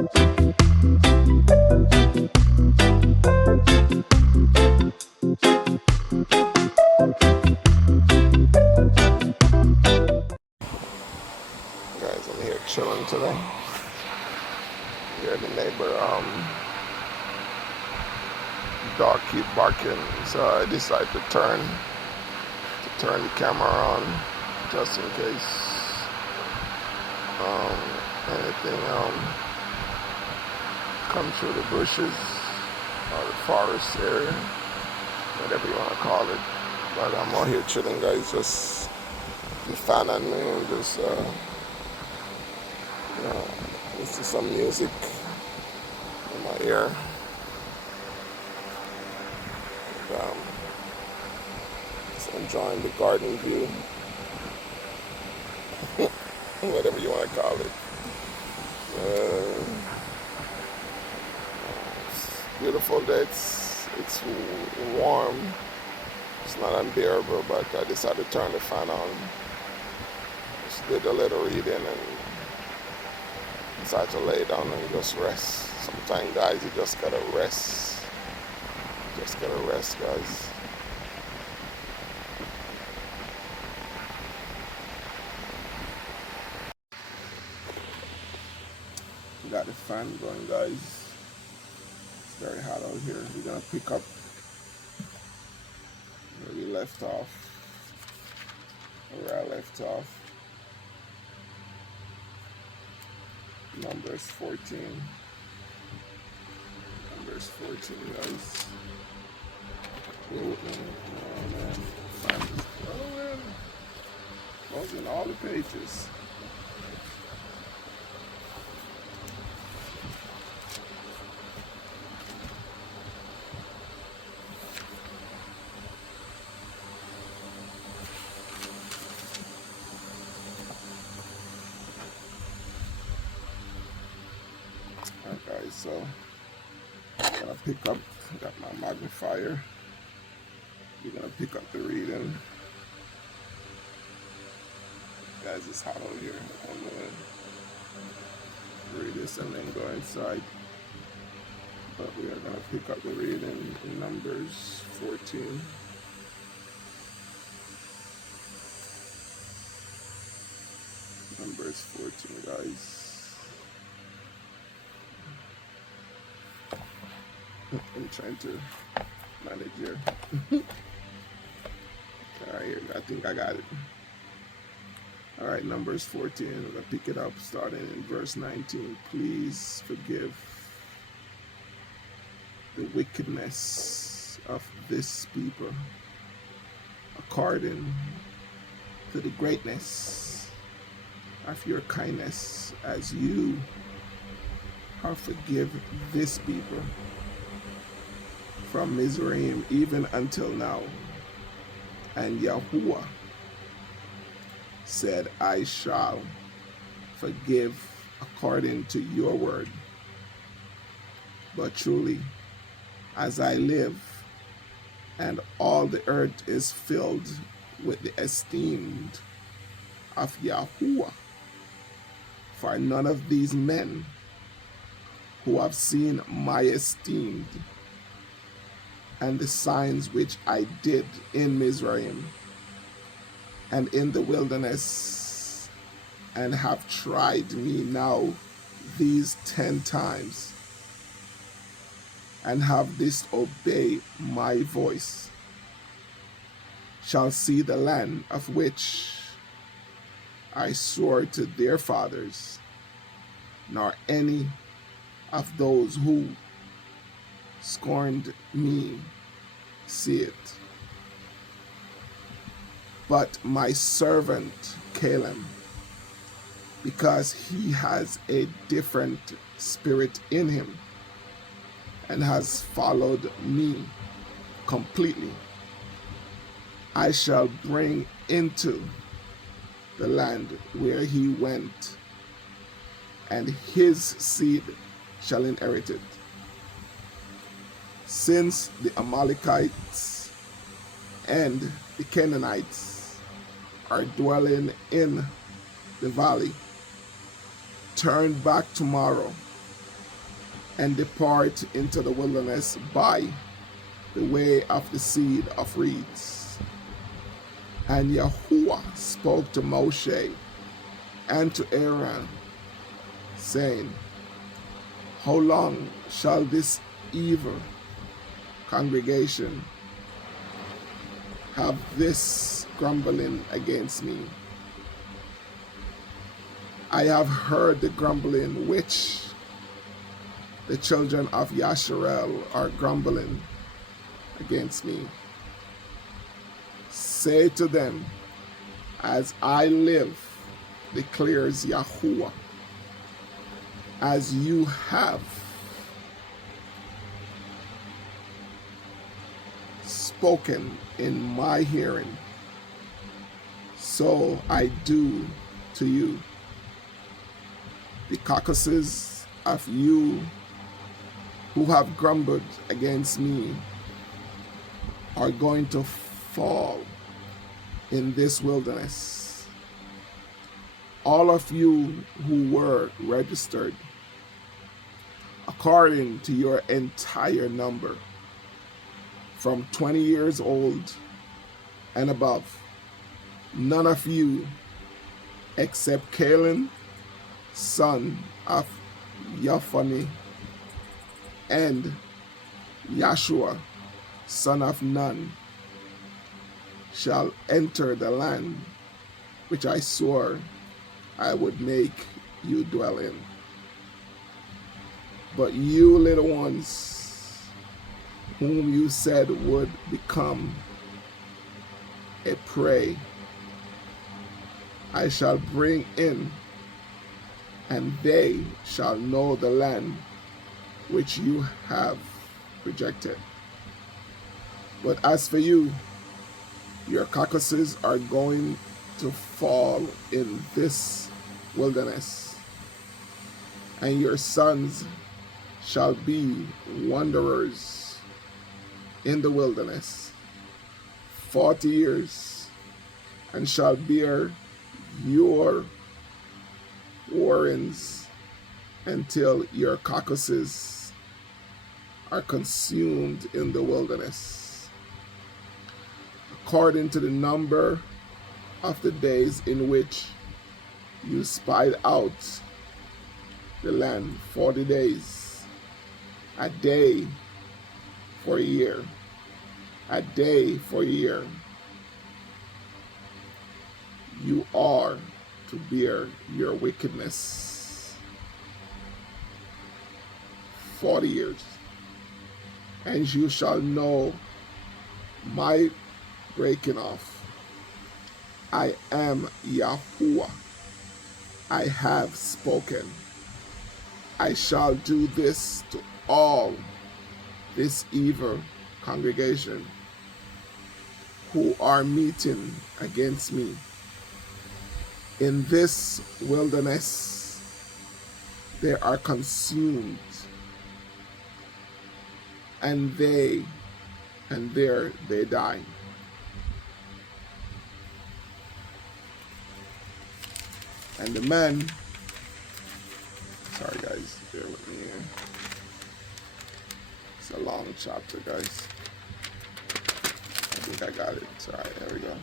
Guys, I'm here chilling today. Here the neighbor dog keep barking, so I decided to turn the camera on just in case anything come through the bushes or the forest area, whatever you want to call it. But I'm out here chilling, guys, just fan on me and just listen to some music in my ear. And, just enjoying the garden view, whatever you want to call it. It's beautiful day. It's warm. It's not unbearable, but I decided to turn the fan on. Just did a little reading and decided to lay down and just rest. Sometimes, guys, you just gotta rest. Just gotta rest, guys. Got the fan going, guys. It's very hot out here. We're gonna pick up where we left off, where I left off. Numbers 14. Numbers 14, guys. Oh man. Fan is blowing. Closing all the pages. Alright, guys, so I'm gonna pick up, got my magnifier. We're gonna pick up the reading. Guys, it's hot out here. I'm gonna read this and then go inside. But we are gonna pick up the reading in Numbers 14. Numbers 14, guys. I'm trying to manage here. Alright, I think I got it. Alright, Numbers 14. I'm going to pick it up starting in verse 19. Please forgive the wickedness of this people according to the greatness of your kindness, as you have forgiven this people from Mizraim even until now. And Yahuwah said, I shall forgive according to your word. But truly, as I live, and all the earth is filled with the esteemed of Yahuwah, for none of these men who have seen my esteemed and the signs which I did in Mizraim and in the wilderness, and have tried me now these 10 times, and have disobeyed my voice, shall see the land of which I swore to their fathers, nor any of those who scorned me see it. But my servant Caleb, because he has a different spirit in him and has followed me completely, I shall bring into the land where he went, and his seed shall inherit it. Since the Amalekites and the Canaanites are dwelling in the valley, turn back tomorrow and depart into the wilderness by the way of the seed of reeds. And Yahuwah spoke to Moshe and to Aaron, saying, How long shall this evil congregation have this grumbling against me? I have heard the grumbling which the children of Yasharel are grumbling against me. Say to them, As I live, declares Yahuwah, as you have spoken in my hearing, so I do to you. The carcasses of you who have grumbled against me are going to fall in this wilderness. All of you who were registered according to your entire number, from 20 years old and above, none of you except Caleb, son of Yephuneh, and Yahshua, son of Nun, shall enter the land which I swore I would make you dwell in. But you little ones, whom you said would become a prey, I shall bring in, and they shall know the land which you have rejected. But as for you, your carcasses are going to fall in this wilderness, and your sons shall be wanderers in the wilderness 40 years, and shall bear your warrens until your carcasses are consumed in the wilderness, according to the number of the days in which you spied out the land, 40 days, a day for a year, a day for a year. You are to bear your wickedness 40 years, and you shall know my breaking off. I am Yahuwah. I have spoken. I shall do this to all this evil congregation who are meeting against me in this wilderness. They are consumed, and there they die. And the man, sorry guys, bear with me here. It's a long chapter, guys. I think I got it. It's all right, there we go.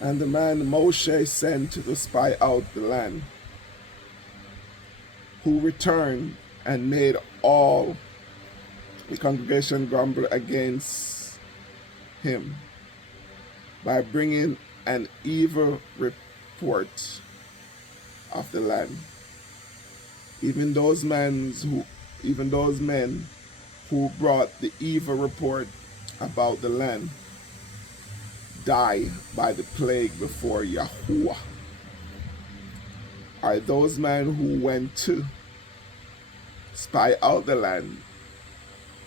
And the man Moshe sent to spy out the land, who returned and made all the congregation grumble against him by bringing an evil report of the land. Even those men who brought the evil report about the land die by the plague before Yahuwah. Are those men who went to spy out the land,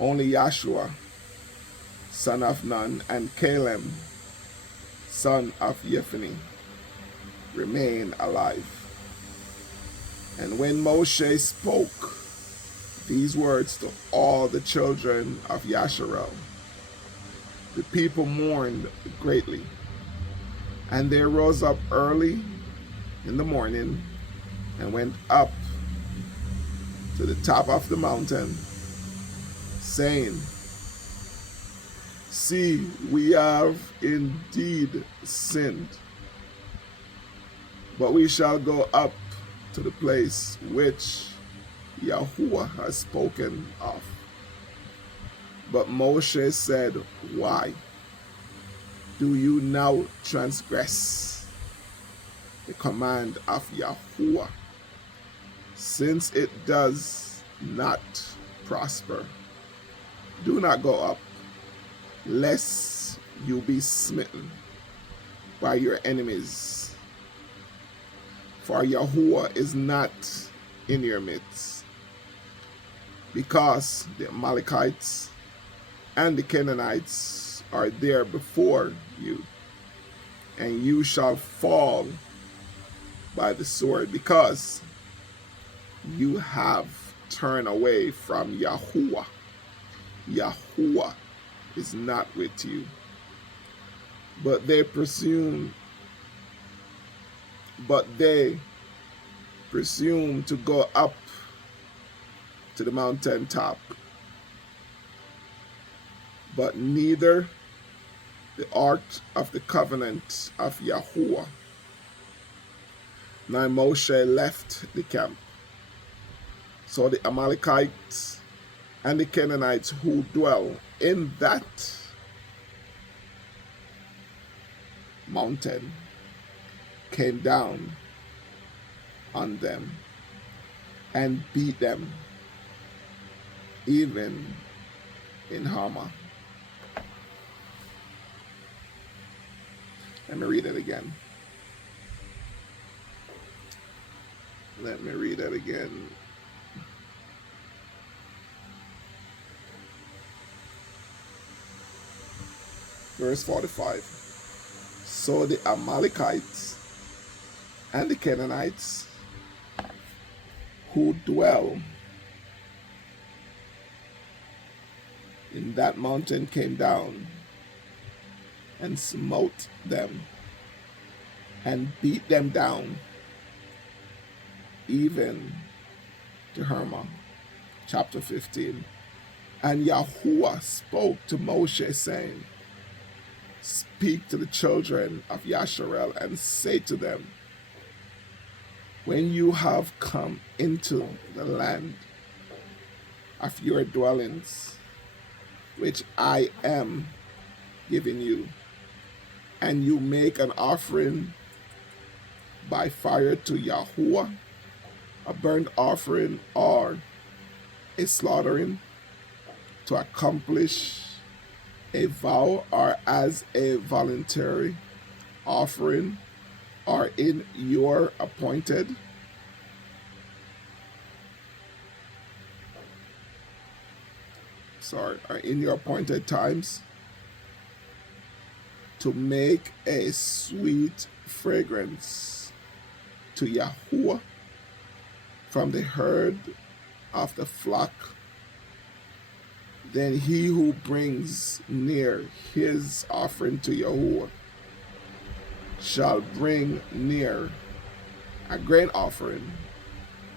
only Yahshua, son of Nun, and Caleb, son of Yephuneh, remain alive. And when Moshe spoke these words to all the children of Yasharel, the people mourned greatly, and they rose up early in the morning and went up to the top of the mountain, saying, See, we have indeed sinned, but we shall go up to the place which Yahuwah has spoken of. But Moshe said, Why do you now transgress the command of Yahuwah, since it does not prosper? Do not go up, lest you be smitten by your enemies. For Yahuwah is not in your midst, because the Amalekites and the Canaanites are there before you, and you shall fall by the sword, because you have turned away from Yahuwah. Yahuwah is not with you. But they presume to go up to the mountaintop. But neither the ark of the covenant of Yahuwah nor Moshe left the camp. So the Amalekites and the Canaanites who dwell in that mountain came down on them and beat them, even in Hama. Let me read it again. Verse 45. So the Amalekites and the Canaanites who dwell in that mountain came down and smote them and beat them down, even to Hermah. Chapter 15. And Yahuwah spoke to Moshe, saying, Speak to the children of Yasharel and say to them, when you have come into the land of your dwellings, which I am giving you, and you make an offering by fire to Yahuwah, a burnt offering or a slaughtering, to accomplish a vow or as a voluntary offering, or in your appointed times, to make a sweet fragrance to Yahuwah from the herd of the flock, then he who brings near his offering to Yahuwah shall bring near a grain offering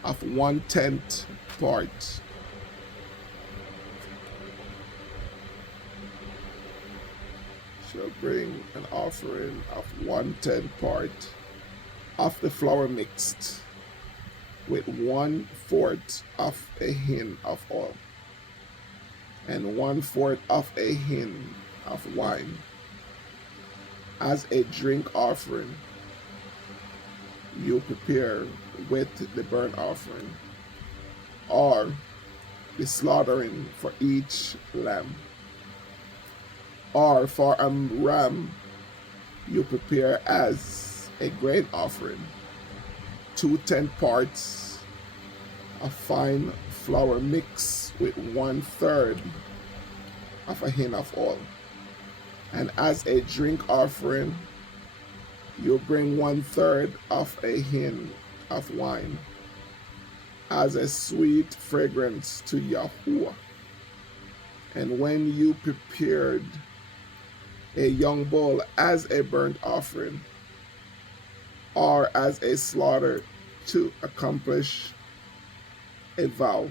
of 1/10 part of the flour mixed with 1/4 of a hin of oil, and 1/4 of a hin of wine, as a drink offering you prepare with the burnt offering, or the slaughtering for each lamb. Or for a ram you prepare as a grain offering 2/10 parts of fine flour mixed with 1/3 of a hin of oil. And as a drink offering, you bring 1/3 of a hin of wine, as a sweet fragrance to Yahuwah. And when you prepared a young bull as a burnt offering, or as a slaughter to accomplish a vow,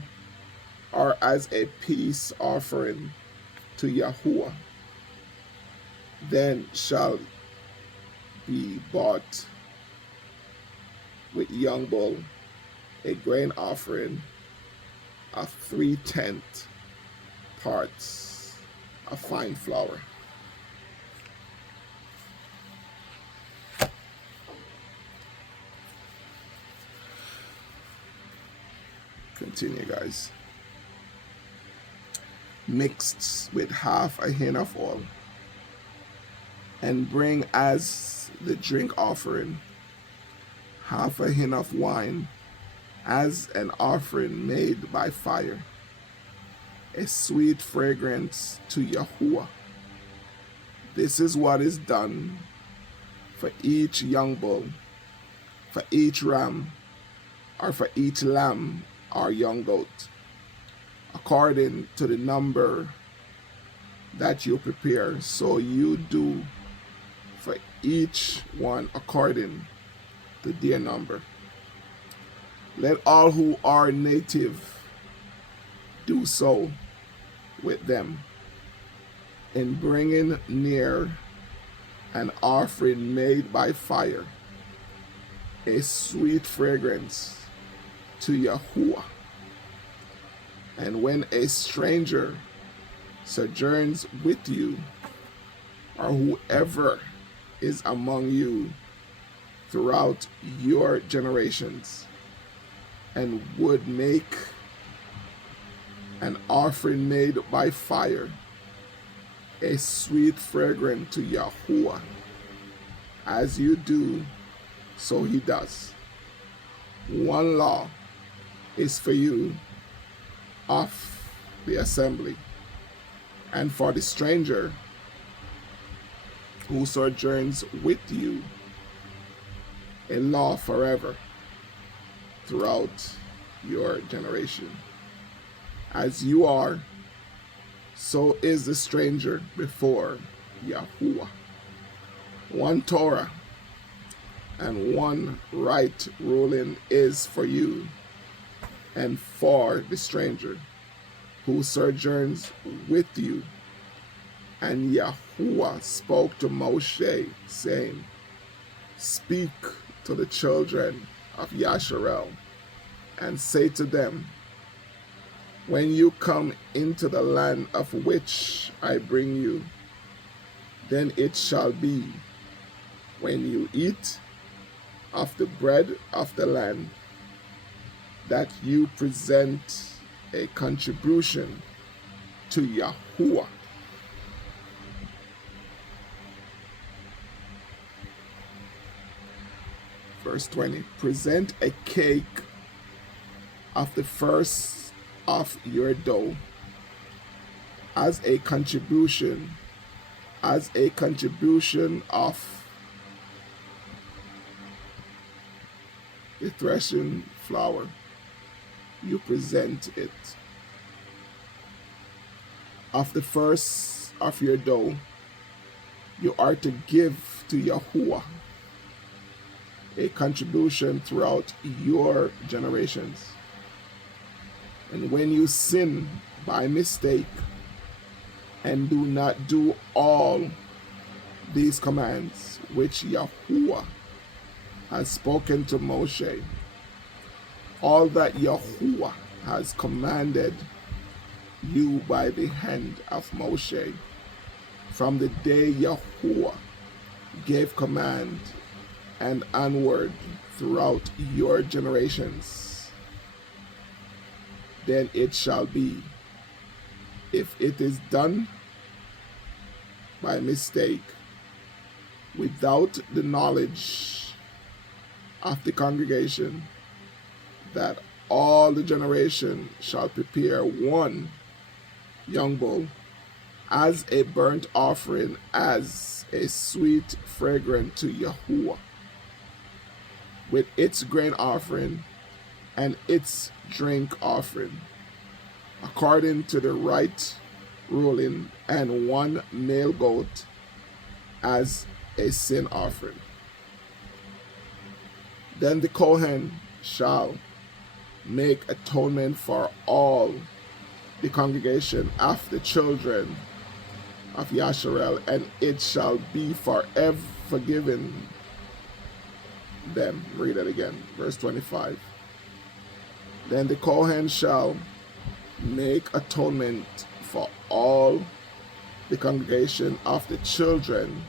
or as a peace offering to Yahuwah, then shall be bought with young bull a grain offering of 3/10 parts of fine flour. Continue, guys. Mixed with half a hin of oil, and bring as the drink offering half a hin of wine as an offering made by fire, a sweet fragrance to Yahuwah. This is what is done for each young bull, for each ram, or for each lamb or young goat, according to the number that you prepare, so you do for each one according to their number. Let all who are native do so with them, in bringing near an offering made by fire, a sweet fragrance to Yahuwah. And when a stranger sojourns with you, or whoever is among you throughout your generations, and would make an offering made by fire, a sweet fragrance to Yahuwah, as you do, so he does. One law is for you of the assembly, and for the stranger who sojourns with you, a law forever throughout your generation. As you are, so is the stranger before Yahuwah. One Torah and one right ruling is for you and for the stranger who sojourns with you. And Yahuwah spoke to Moshe, saying, speak to the children of Yasharel, and say to them, when you come into the land of which I bring you, then it shall be, when you eat of the bread of the land, that you present a contribution to Yahuwah. Verse 20, present a cake of the first of your dough as a contribution of the threshing flour. You present it. Of the first of your dough, you are to give to Yahuwah a contribution throughout your generations. And when you sin by mistake and do not do all these commands which Yahuwah has spoken to Moshe, all that Yahuwah has commanded you by the hand of Moshe, from the day Yahuwah gave command and onward throughout your generations, then it shall be, if it is done by mistake, without the knowledge of the congregation, that all the generation shall prepare one young bull as a burnt offering, as a sweet fragrance to Yahuwah, with its grain offering and its drink offering, according to the right ruling, and one male goat as a sin offering. Then the Kohen shall make atonement for all the congregation of the children of Yasharel, and it shall be forever forgiven them. Read it again, verse 25. Then the Kohen shall make atonement for all the congregation of the children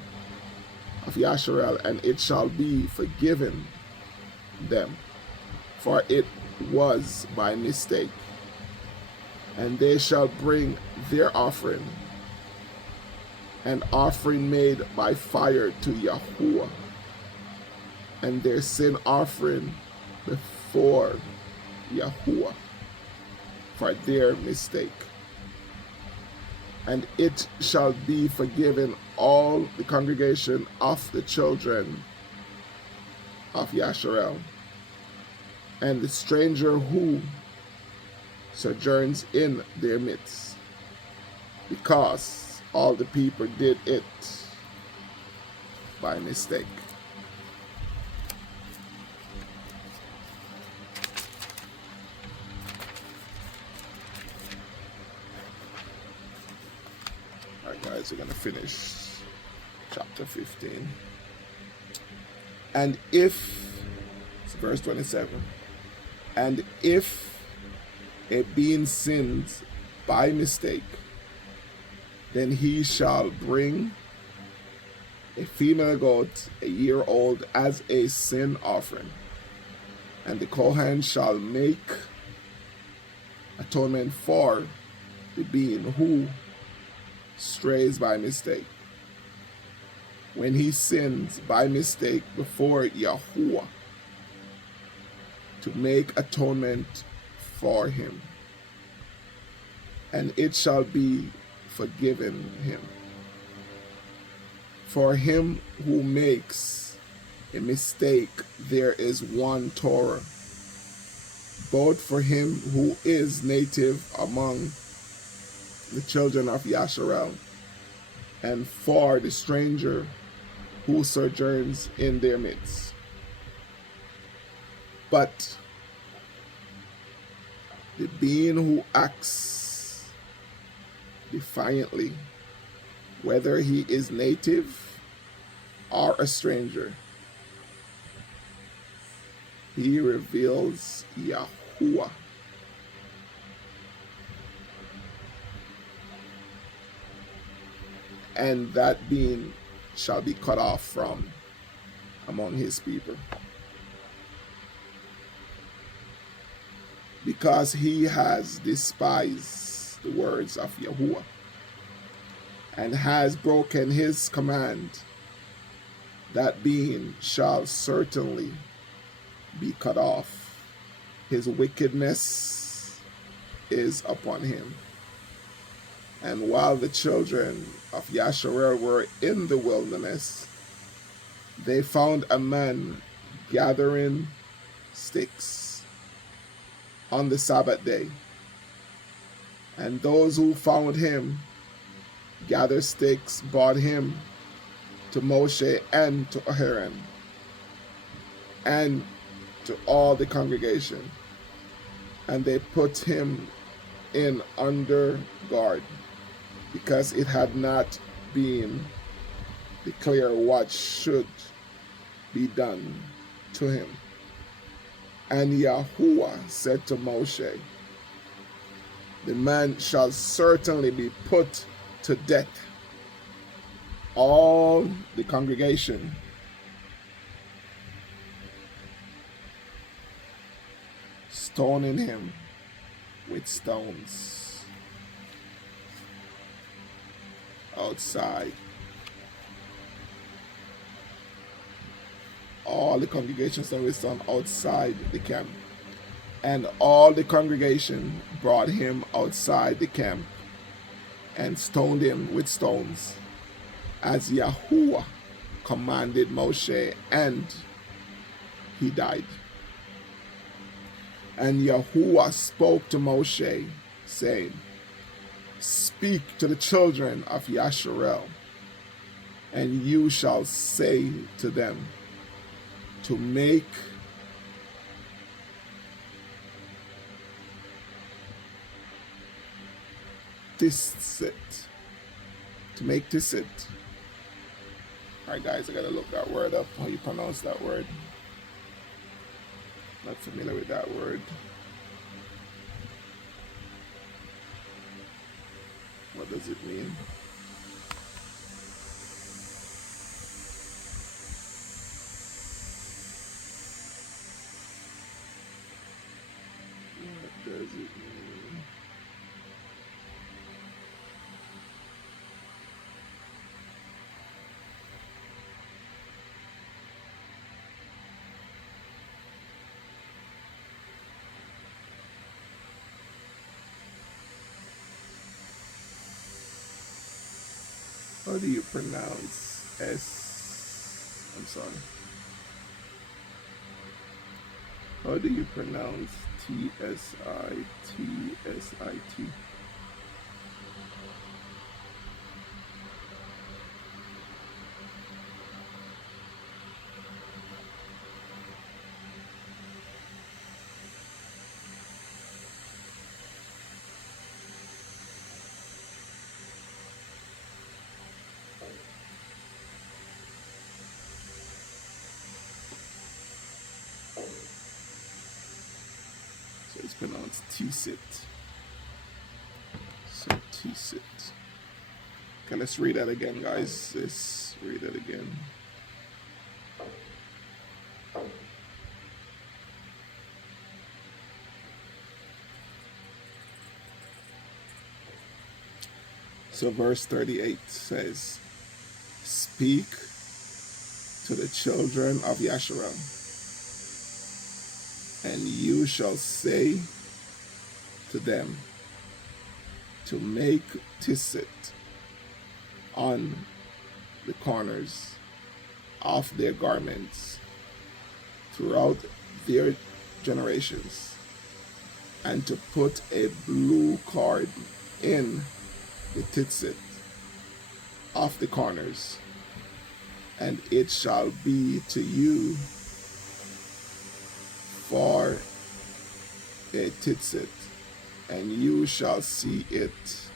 of Yasharel, and it shall be forgiven them, for it was by mistake. And they shall bring their offering, an offering made by fire to Yahuwah, and their sin offering before Yahuwah for their mistake. And it shall be forgiven all the congregation of the children of Yasharel, and the stranger who sojourns in their midst, because all the people did it by mistake. All right, guys, we're going to finish chapter 15. And if, it's verse 27, and if a being sins by mistake, then he shall bring a female goat a year old as a sin offering, and the Kohen shall make atonement for the being who strays by mistake, when he sins by mistake before Yahuwah, to make atonement for him, and it shall be forgiven him. For him who makes a mistake, there is one Torah, both for him who is native among the children of Yasharel, and for the stranger who sojourns in their midst. But the being who acts defiantly, whether he is native or a stranger, he reveals Yahuwah. And that being shall be cut off from among his people, because he has despised the words of Yahuwah and has broken his command. That being shall certainly be cut off. His wickedness is upon him. And while the children of Yasharel were in the wilderness, they found a man gathering sticks on the Sabbath day. And those who found him gathered sticks, brought him to Moshe and to Aaron and to all the congregation. And they put him in under guard, because it had not been declared what should be done to him. And Yahuwah said to Moshe, the man shall certainly be put to death. All the congregation stoning him with stones outside. All the congregation stoned with stones outside the camp. And all the congregation brought him outside the camp and stoned him with stones, as Yahuwah commanded Moshe, and he died. And Yahuwah spoke to Moshe, saying, speak to the children of Yasharel, and you shall say to them, to make Tisset. To make tisset. Alright guys, I gotta look that word up, how you pronounce that word. Not familiar with that word. What does it mean? What does it mean? How do you pronounce S? I'm sorry. How do you pronounce T-S-I-T-S-I-T? So it's pronounced T-sit. So T-sit. Okay, let's read that again, guys. Let's read it again. So verse 38 says, speak to the children of Yasharal, and you shall say to them to make tisset on the corners of their garments throughout their generations, and to put a blue cord in the tisset of the corners, and it shall be to you for a tisset, and you shall see it.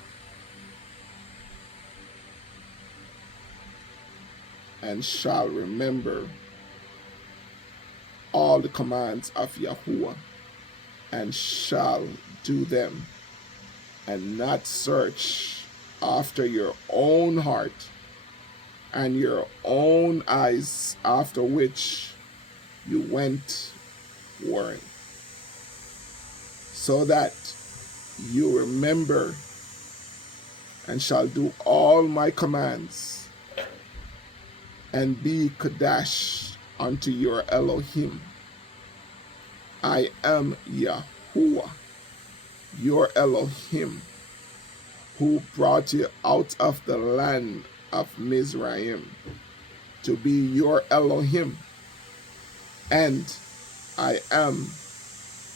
And shall remember all the commands of Yahuwah, and shall do them, and not search after your own heart and your own eyes, after which you went warring, so that you remember and shall do all my commands, and be Kadash unto your Elohim. I am Yahuwah, your Elohim, who brought you out of the land of Mizraim, to be your Elohim. And I am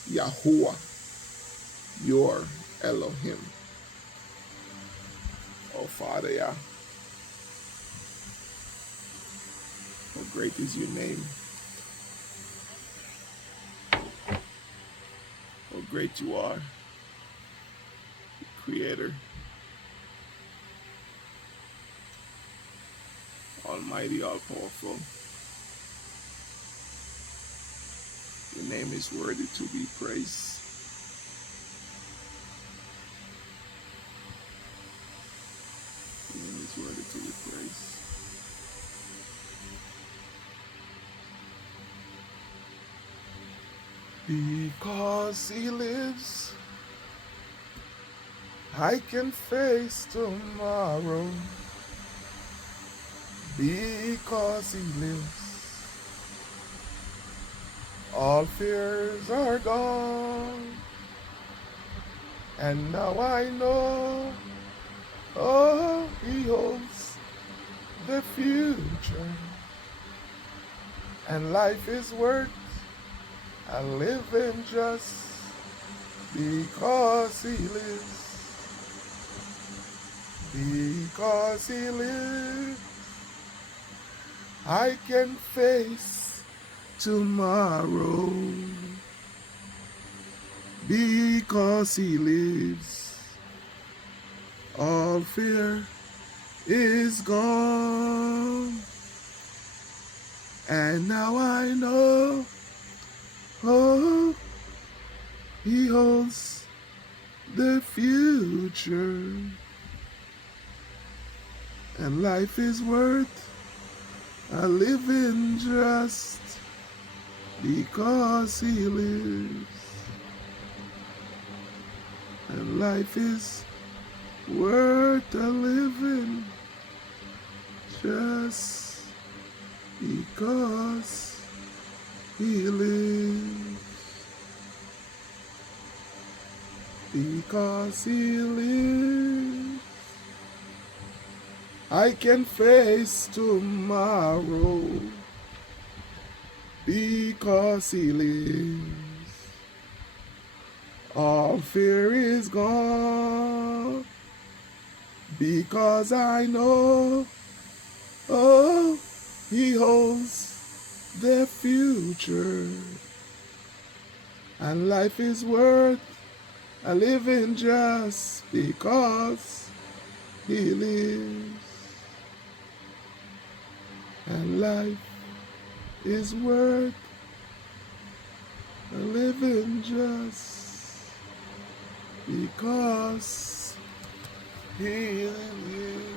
Yahuwah, your Elohim. Oh Father, Yah, how great is your name. How great you are, Creator, Almighty, all-powerful. Your name is worthy to be praised. Your name is worthy to be praised. Because He lives, I can face tomorrow. Because He lives, all fears are gone. And now I know, oh, He holds the future. And life is worth living just because He lives. Because He lives, I can face tomorrow. Because He lives, All fear is gone. And now I know, oh, he holds the future. And life is worth a living just because he lives. And life is worth a living just because he lives. Because he lives, I can face tomorrow. Because he lives, all fear is gone. Because I know, oh, he holds the future. And life is worth a living just because he lives. And life is worth a living just because he lives.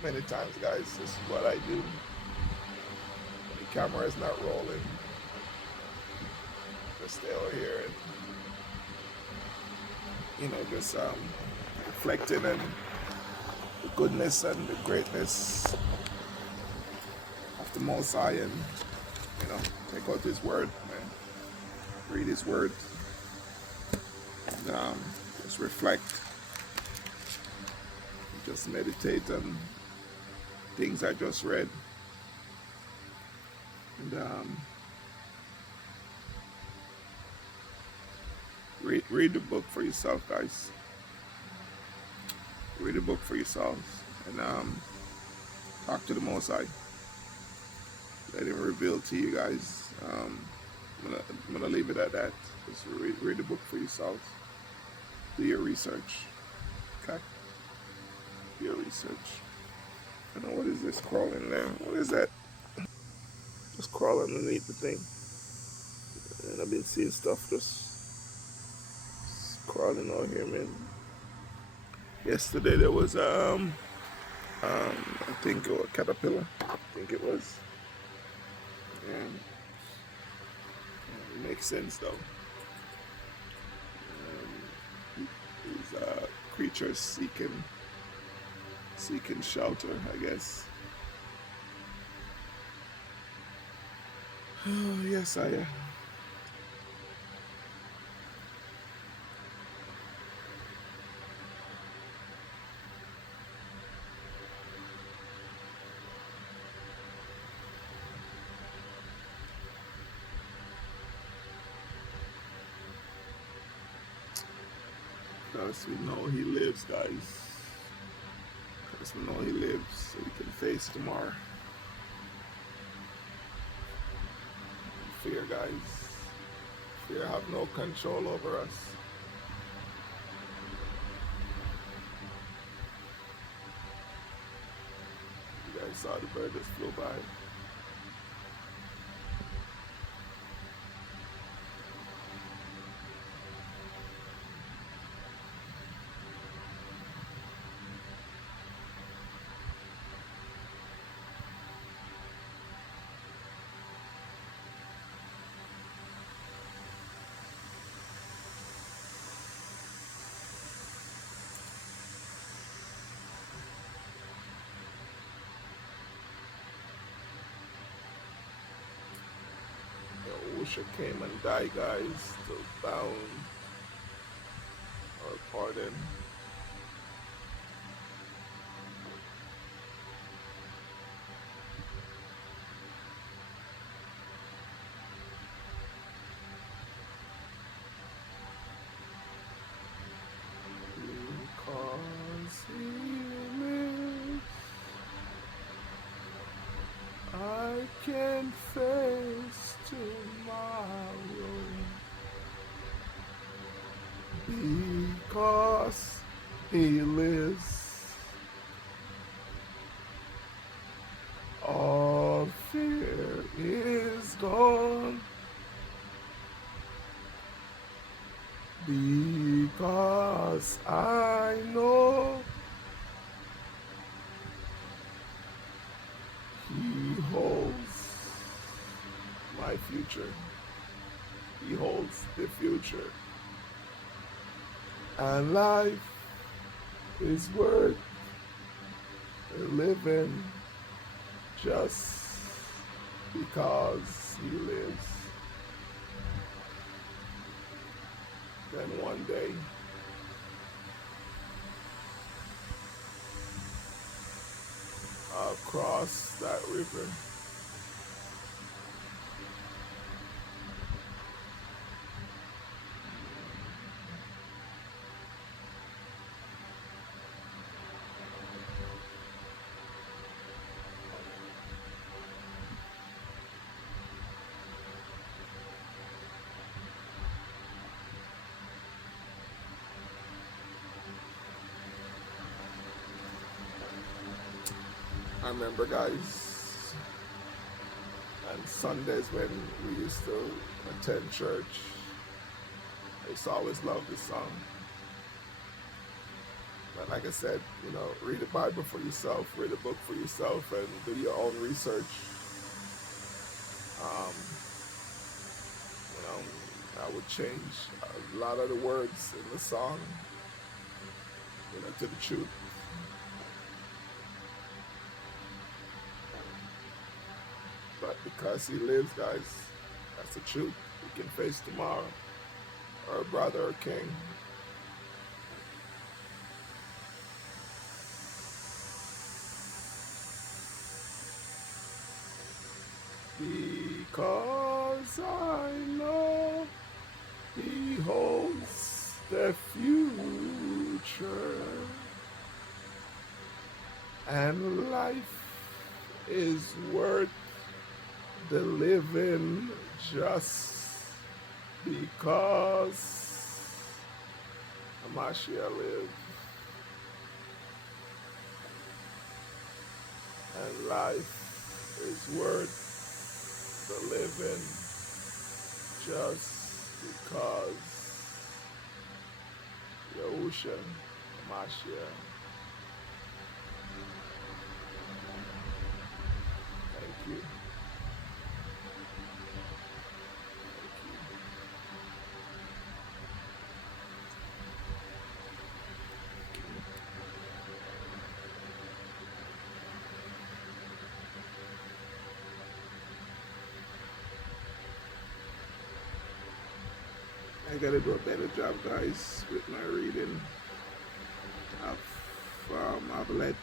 Many times, guys, this is what I do. When the camera is not rolling, just stay over here and, just reflecting on the goodness and the greatness of the Most High, and take out His Word, man. Read His Word, and just reflect, just meditate on things I just read, and read the book for yourself, guys. Read the book for yourselves, and talk to the Most High. Let Him reveal to you guys. I'm gonna leave it at that. Just read the book for yourselves. Do your research. Okay. Do your research. I don't know, what is this crawling there? What is that? Just crawling underneath the thing. And I've been seeing stuff just crawling out here, man. Yesterday there was I think it was a caterpillar. I think it was. Yeah. It makes sense though. These creatures seeking shelter, I guess. Oh, yes, I am. Because we know He lives, guys. Because we know He lives, so we can face tomorrow. Fear, guys. Fear have no control over us. You guys saw the bird just flew by. OSHA came and died, guys. Still bound or pardon. can face tomorrow because he lives. All fear is gone because I know he holds my future. He holds the future. And life is worth living just because he lives. Then one day, I'll cross that river. I remember, guys, on Sundays when we used to attend church, I used to always love this song. But like I said, read the Bible for yourself, read a book for yourself, and do your own research. Um, I would change a lot of the words in the song, to the truth. But because he lives, guys, that's the truth. We can face tomorrow, or brother or king. Because I know he holds the future, and life is worth the living just because Hamashiach lives. And life is worth the living just because Yahusha Hamashiach. Thank you. I gotta do a better job, guys, with my reading. I've let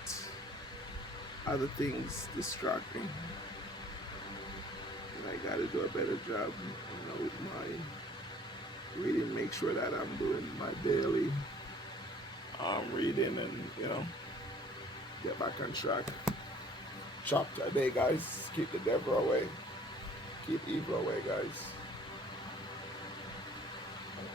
other things distract me. And I gotta do a better job, with my reading. Make sure that I'm doing my daily reading and, get back on track. Chapter a day, guys. Keep the devil away. Keep evil away, guys.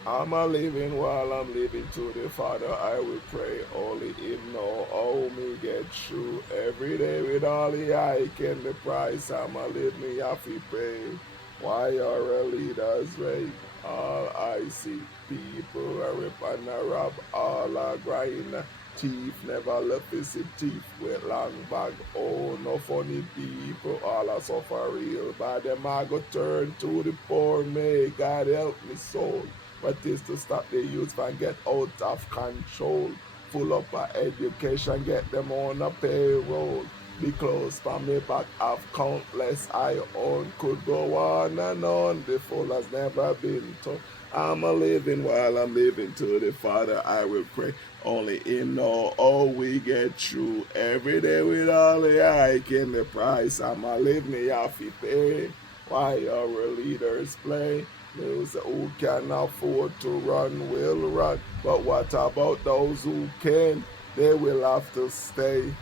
I'm a living while I'm living to the Father. I will pray only Him know how me get through every day with all the I can the price. I'm a live me have to pay. Why are leaders rape? All I see people are rip and a rob. All are grind. Thief never left his teeth with long bag. Oh, no funny people. All are suffer real bad. Them I go turn to the poor. May God help me soul. What is to stop the youth from get out of control? Full up of education, get them on a payroll. The clothes from me back have countless I own. Could go on and on, the fool has never been told. I'm a living while I'm living to the Father I will pray. Only Him know how we get through every day with all the hike in the price. I'm a live me have to pay. Why our leaders play? Those who can afford to run will run. But what about those who can? They will have to stay.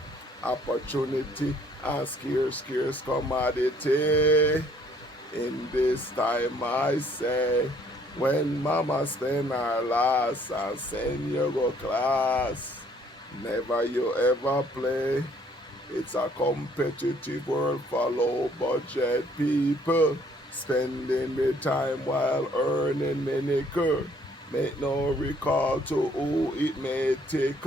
Opportunity and scarce commodity. In this time I say, when mama spend her last and send you go class, never you ever play. It's a competitive world for low budget people, spending their time while earning the nickel. Make no recall to who it may take.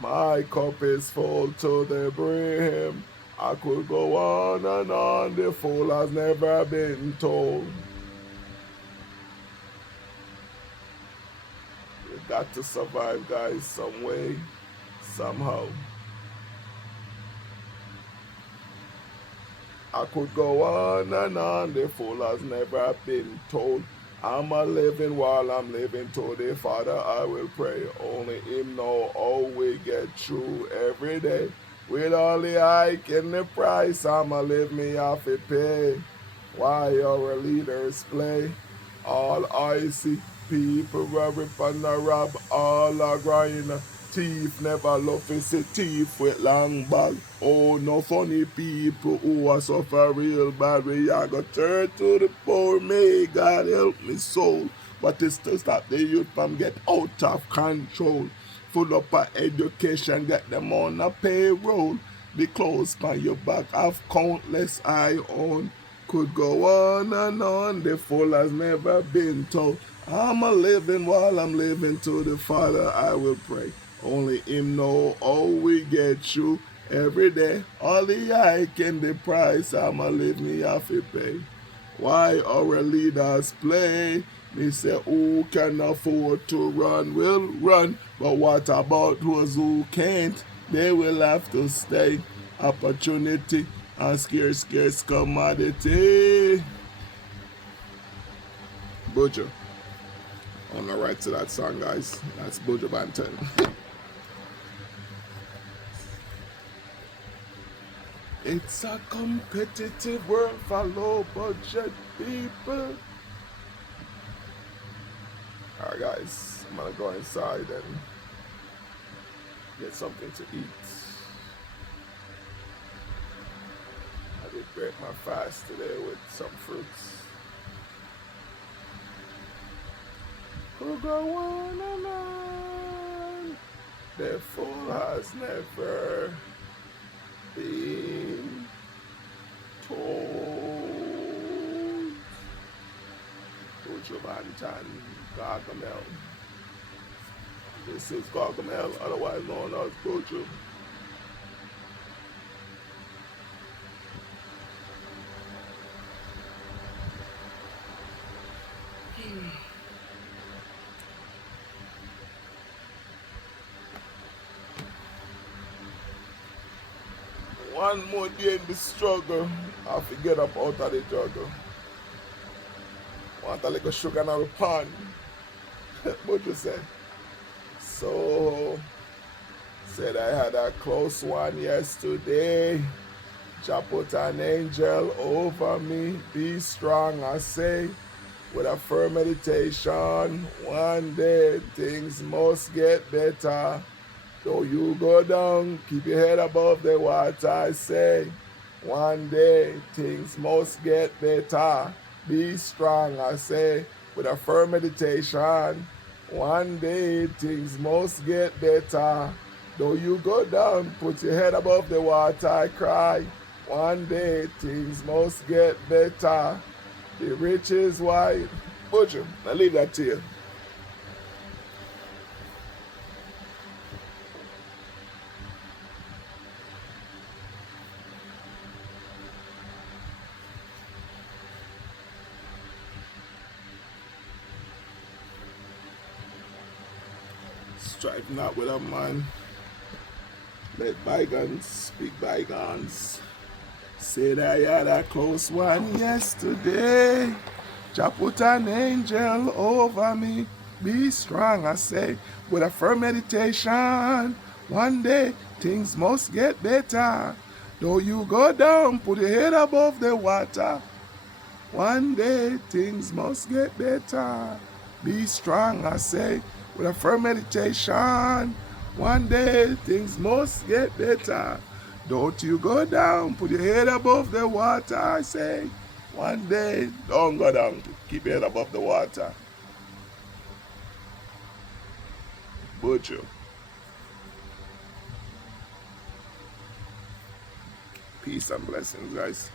My cup is full to the brim. I could go on and on, the fool has never been told. You got to survive, guys, some way, somehow. I could go on and on, the fool has never been told. I'm a living while I'm living to the Father I will pray. Only him know how we get through every day. With all the hike in the price, I'ma live me off to pay. Why our leaders play? All I see, people rub and rob, all a grind. Thief never love to see thief with long bag. Oh, no funny people who are suffer real bad. We are go turn to the poor. May God help me soul. But it's to stop the youth from get out of control. Full up of education, get them on a payroll. The clothes on your back have countless eye on. Could go on and on, the fool has never been told. I'm a living while I'm living to the Father I will pray. Only him know how we get through every day. All the hike and the price, I'ma live me off to pay. Why our leaders play? Me say who can afford to run will run, but what about those who can't? They will have to stay. Opportunity and scarce commodity. Buju. On the right to that song, guys. That's Buju Banton. It's a competitive world for low budget people. Alright, guys, I'm gonna go inside and get something to eat. I did break my fast today with some fruits. We'll go on and on. The fool has never been told. Buju Banton, Gargamel. This is Gargamel, otherwise known as Buju. One more day in the struggle, I have to get up out of the juggle. Want a little sugar in the pan. What you say? So, said I had a close one yesterday. Jah put an angel over me. Be strong, I say. With a firm meditation, one day things must get better. Though you go down, keep your head above the water, I say. One day things must get better. Be strong, I say, with a firm meditation. One day things must get better. Though you go down, put your head above the water, I cry. One day things must get better. The rich is white. Buju, I leave that to you. Strive not with a man. Let bygones speak bygones. Said I had a close one yesterday. Jah put an angel over me. Be strong, I say, with a firm meditation. One day things must get better. Though you go down, put your head above the water. One day things must get better. Be strong, I say, with a firm meditation. One day things must get better. Don't you go down. Put your head above the water, I say. One day, don't go down. Keep your head above the water. Butcher. Peace and blessings, guys.